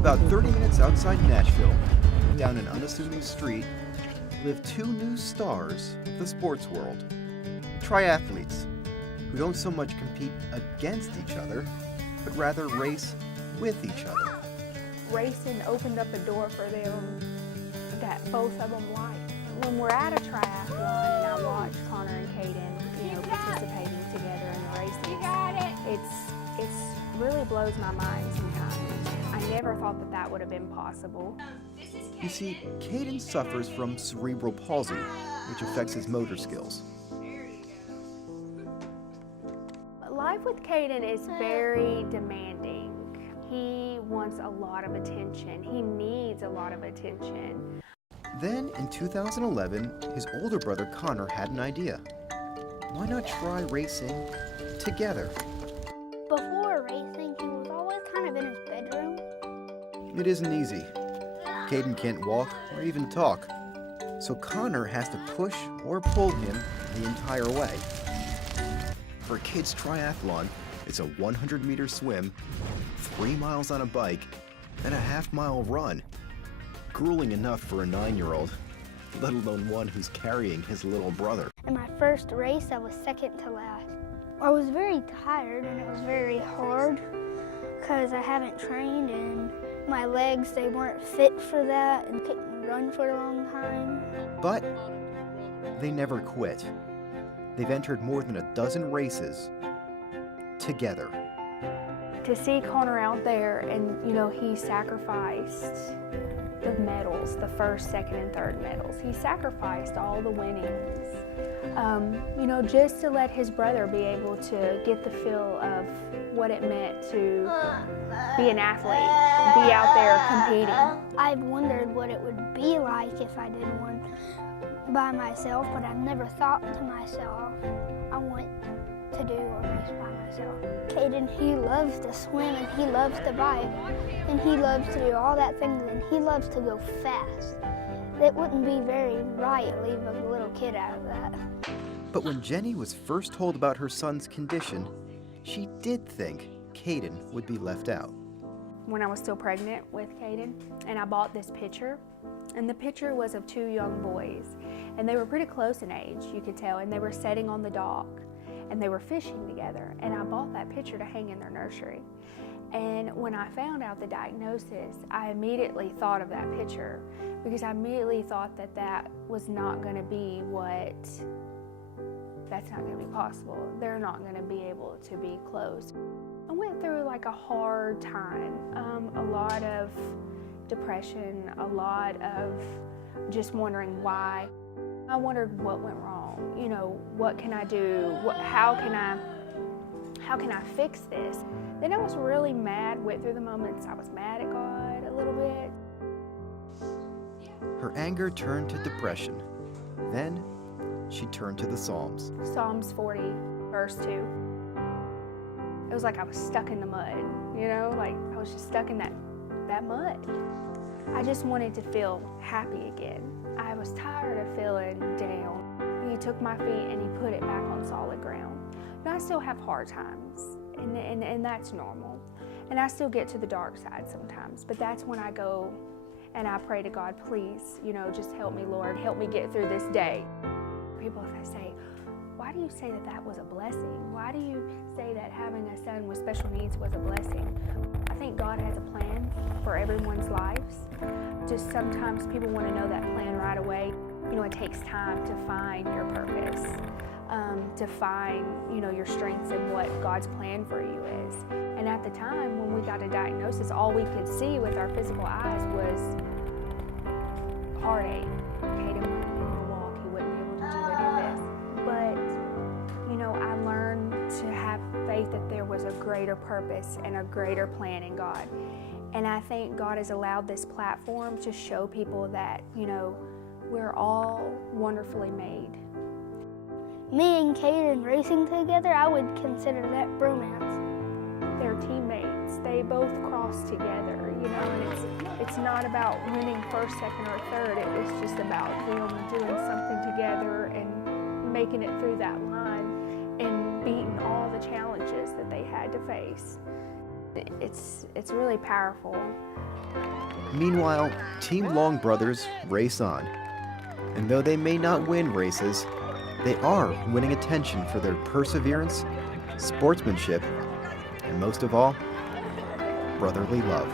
About 30 minutes outside Nashville, down an unassuming street, live two new stars of the sports world. Triathletes, who don't so much compete against each other, but rather race with each other. Racing opened up a door for them that both of them like. When we're at a triathlon and I watch Connor and Caden, participating together in the races, it really blows my mind sometimes. I never thought that would have been possible. You see, Caden suffers from cerebral palsy, which affects his motor skills. Life with Caden is very demanding. He wants a lot of attention. He needs a lot of attention. Then, in 2011, his older brother Connor had an idea. Why not try racing together? Before racing, he was always kind of in his bedroom. It isn't easy. Caden can't walk or even talk, so Connor has to push or pull him the entire way. For a kid's triathlon, it's a 100-meter swim, 3 miles on a bike, and a half-mile run. Grueling enough for a 9-year-old, let alone one who's carrying his little brother. In my first race, I was second to last. I was very tired and it was very hard because I haven't trained and my legs, they weren't fit for that and couldn't run for a long time. But they never quit. They've entered more than a dozen races together. To see Connor out there and, he sacrificed the medals, the first, second, and third medals. He sacrificed all the winnings, just to let his brother be able to get the feel of what it meant to be an athlete, be out there competing. I've wondered what it would be like if I did one by myself, but I've never thought to myself, I want to do a race by myself. Caden, he loves to swim and he loves to bike and he loves to do all that things and he loves to go fast. It wouldn't be very right to leave a little kid out of that. But when Jenny was first told about her son's condition, she did think Caden would be left out. When I was still pregnant with Caden, and I bought this picture, and the picture was of two young boys, and they were pretty close in age, you could tell, and they were sitting on the dock, and they were fishing together, and I bought that picture to hang in their nursery. And when I found out the diagnosis, I immediately thought of that picture, because I immediately thought that was not going to be that's not going to be possible. They're not going to be able to be close. I went through like a hard time, a lot of depression, a lot of just wondering why. I wondered what went wrong. What can I do? How can I fix this? Then I was really mad. Went through the moments I was mad at God a little bit. Her anger turned to depression. Then she turned to the Psalms. Psalms 40, verse 2. It was like I was stuck in the mud, like I was just stuck in that mud. I just wanted to feel happy again. I was tired of feeling down. He took my feet and he put it back on solid ground. Now I still have hard times, and that's normal. And I still get to the dark side sometimes, but that's when I go and I pray to God, please, just help me, Lord, help me get through this day. People say, why do you say that was a blessing? Why do you say that having a son with special needs was a blessing? I think God has a plan for everyone's lives. Just sometimes people want to know that plan right away. It takes time to find your purpose, to find, your strengths and what God's plan for you is. And at the time when we got a diagnosis, all we could see with our physical eyes was heartache. Caden wouldn't be able to walk, he wouldn't be able to do any of this. But, I learned to have faith that there was a greater purpose and a greater plan in God. And I think God has allowed this platform to show people that, we're all wonderfully made. Me and Caden racing together, I would consider that bromance. They're teammates. They both cross together, and it's not about winning first, second, or third. It's just about them doing something together and making it through that line and beating all the challenges that they had to face. It's really powerful Meanwhile, Team Long brothers race on. And though they may not win races, they are winning attention for their perseverance, sportsmanship, and most of all, brotherly love.